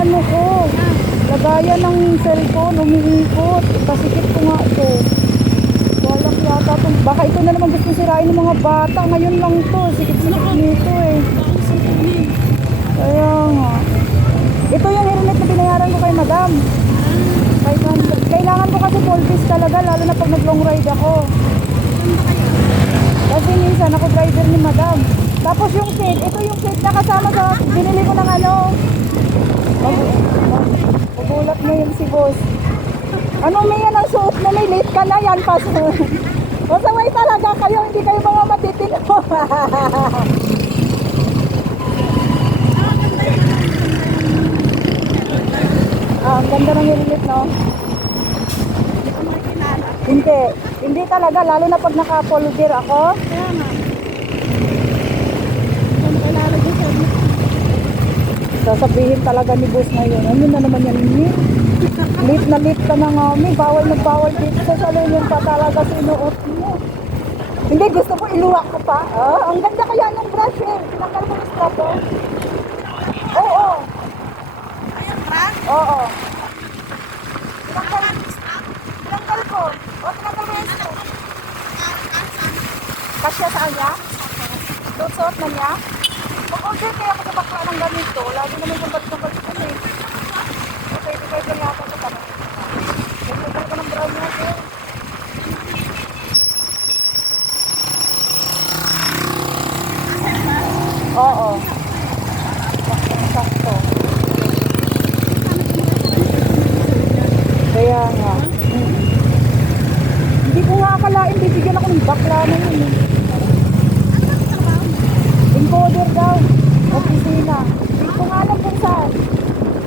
ano ko. Lagayan ng cellphone, umiikot. Pasikip ko nga ito. Walak yata itong, baka ito na naman gusto sirain ng mga bata. Ngayon lang to, sikip-sikip nito eh. Kaya nga. Ito yung helmet na binayaran ko kay madam. 500. Kailangan ko kasi full face talaga, lalo na pag nag long ride ako. Kasi minsan ako driver ni madam. Tapos yung shade, ito yung shade na kasama sa, binili ko ng ano. Magulat na yun si boss. Ano may yan ang suot na may late ka na yan, paso. Masaway talaga kayo, hindi kayo mga matitino. Ang ganda ng helmet, no? Hindi talaga, lalo na pag naka-full gear ako. Kaya nga. Ano kilala dyan sa inyo? Sasabihin talaga ni boss na yun. Ano na naman yan, late na late ka na nga, may bawal na bawal dito sa salon yung pa talaga sinuot mo. Hindi, gusto ko iluwak ko pa. Ang ganda kaya ng brush eh. Tinanggal mo yung strap, oh. Oo. Ayun, Frank? Oo. Tinanggal ko. Tinanggal mo yung strap. Kasya saan niya? Suot na niya? Mag-order kaya ako sa bakla ng ganito. Lagi naman yung ba't-ba't ko eh. Okay, di kayo kaya ako sa tanong. Nagpapal ko ng brown natin. Oo. Sakto. Kaya nga. Hindi ko nga akalain, bibigyan ako ng bakla na yun eh. Encoder daw. Opisina. Hindi ko nga alam kung saan.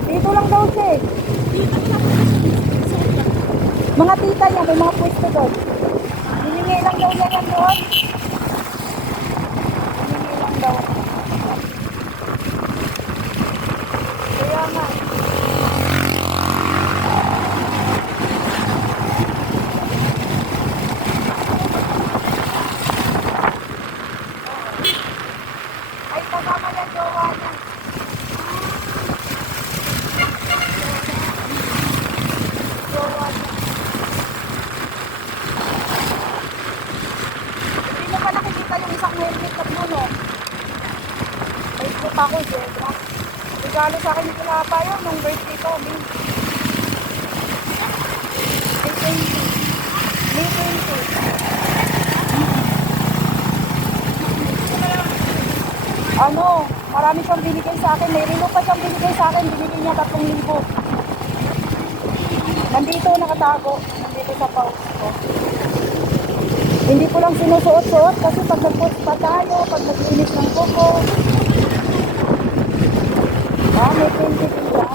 Dito lang daw siya eh. Dito ko lang Mga tita niya, may mga pwesto doon. Hiningi lang daw niya yan doon. Hiningi lang daw. Kaya nga. Ay, kasama yan, jowa niya. Jowa niya. Hindi mo pa nakikita yung isang helmet na blue, no? Ay, ikot ako, Zebra. Regalo sa akin yung pinapa yun nung birthday ko, May 20. May 20. Ano, marami siyang binigay sa akin. May relo pa siyang binigay sa akin. Binigay niya 3,000. Nandito nakatago. Nandito sa pouch ko. Hindi ko lang sinusuot-suot kasi pag nag-post pa tayo, pag nag-inis ng kuko. May 20 sila.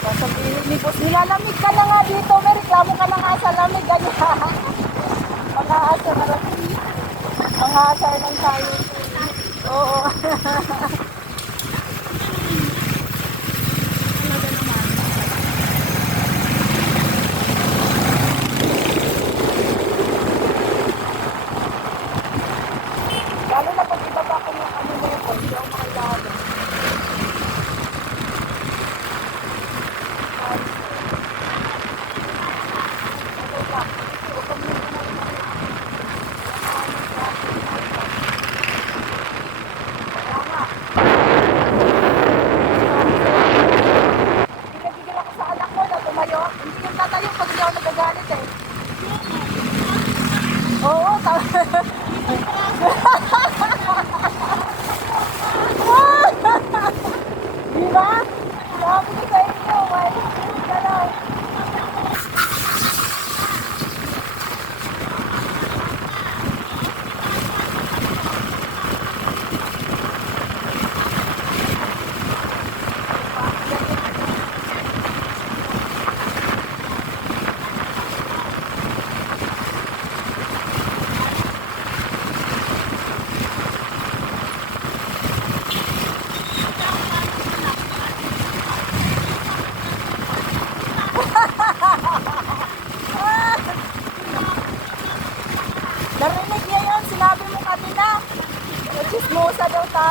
Sasabihin ni boss, nilalamig ka na nga dito. May reklamo ka na nga sa lamig. Ganyan. Mga-asar na lang. Mga-asar lang tayo. Oo. Lalo na pag ibaba ko ng ano mo yung hindi ako makailangan.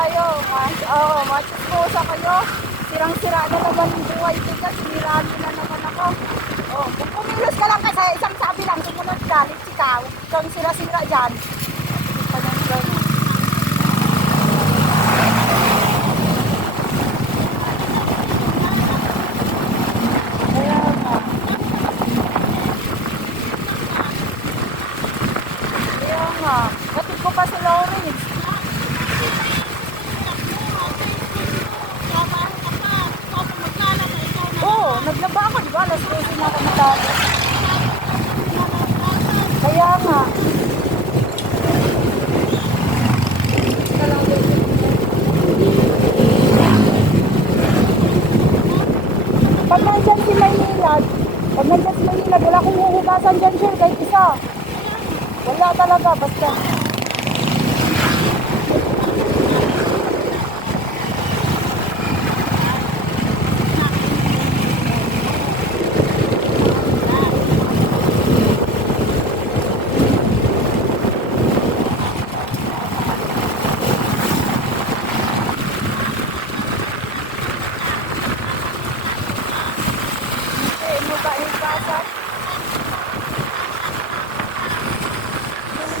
tayo. Machismosa kayo. Sirang-sira na naman yung buhay dito. Siniraan nyo na naman ako. Oh, kung kumilos ka lang kasi isang sabi lang, sumunod ka, litsi ka. Huwag kang sira-sira dyan. Ganun. Kaya nga. Kaya nga. Batid ko pa si Lawrence. Oo, naglaba ako, di ba? Alas 12 na ako natapos. Kaya nga. Pag nandyan si Maynilad, wala akong huhugasan dyan, sir, kahit isa. Wala talaga, basta.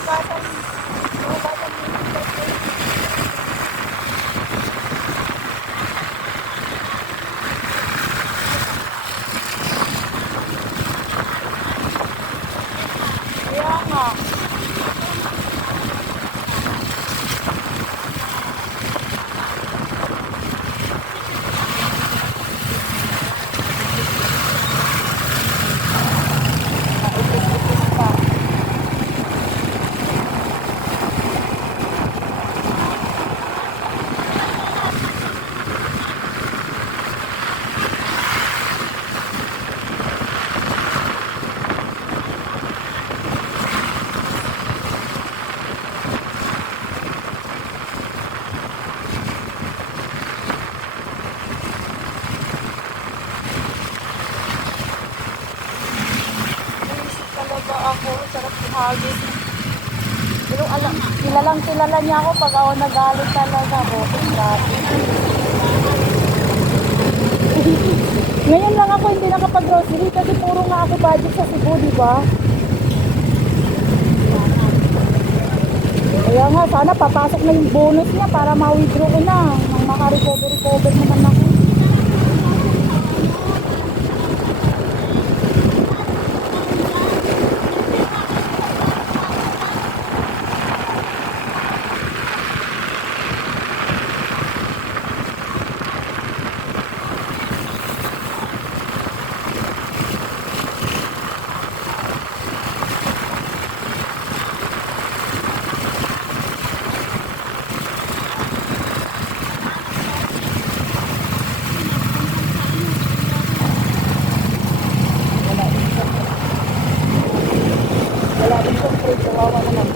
Hugasan. Kaya nga. Ako, sarap ihagis. Pero kilala niya ako pag ako nagalit talaga ako. Ngayon lang ako hindi nakapag-grocery kasi puro nga ako budget sa Cebu, di ba? Kaya nga, sana papasok na yung bonus niya para ma-withdraw ko na. Nang maka-recover naman ako. Kawawa naman.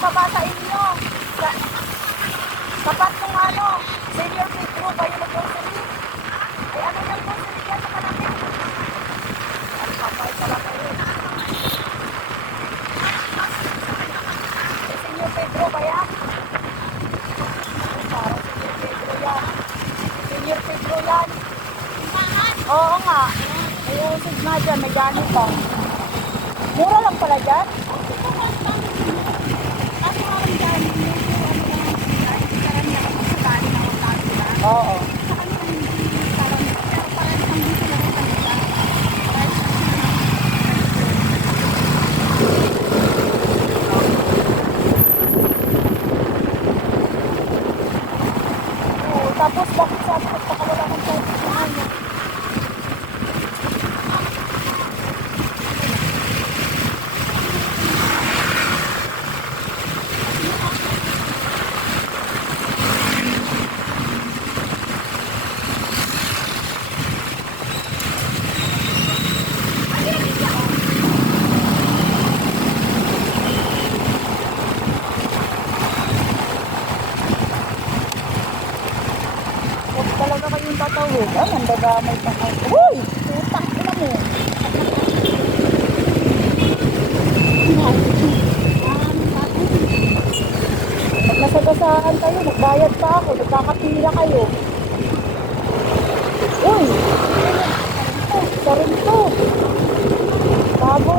Babasa inyo. Tapat ng senior Pedro ba yung grocery? Ay ano yung grocery yan sa kanapin? Ang kapal talaga yun. Senior Pedro ba yan? Parang senior Pedro yan. Senior Pedro yan. Oo nga. May usig na dyan. May ganit pa. Mura lang pala dyan. Oo. Tapos bakit sabi ko pakawala ng service na ano? Huwag talaga kayong tatawid. Ay, ang dagamay pa kayo. Uy! Putak ina mo. Pag nasagasaan kayo, nagbayad pa ako, nagkakapira kayo. Uy! Isa rin to. Bago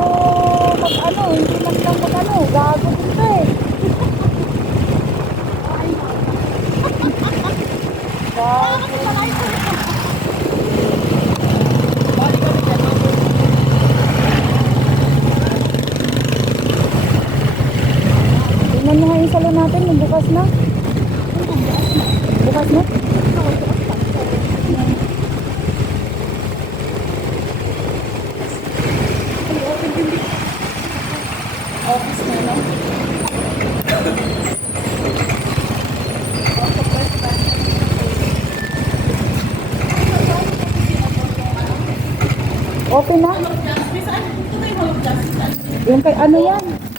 mag-ano, hindi man lang mag-ano, gago din to eh. Gago. Tingnan mo nga yung salon natin, yung bukas na. Bukas na? Office na lang. Okay na? Yung kay ano yan?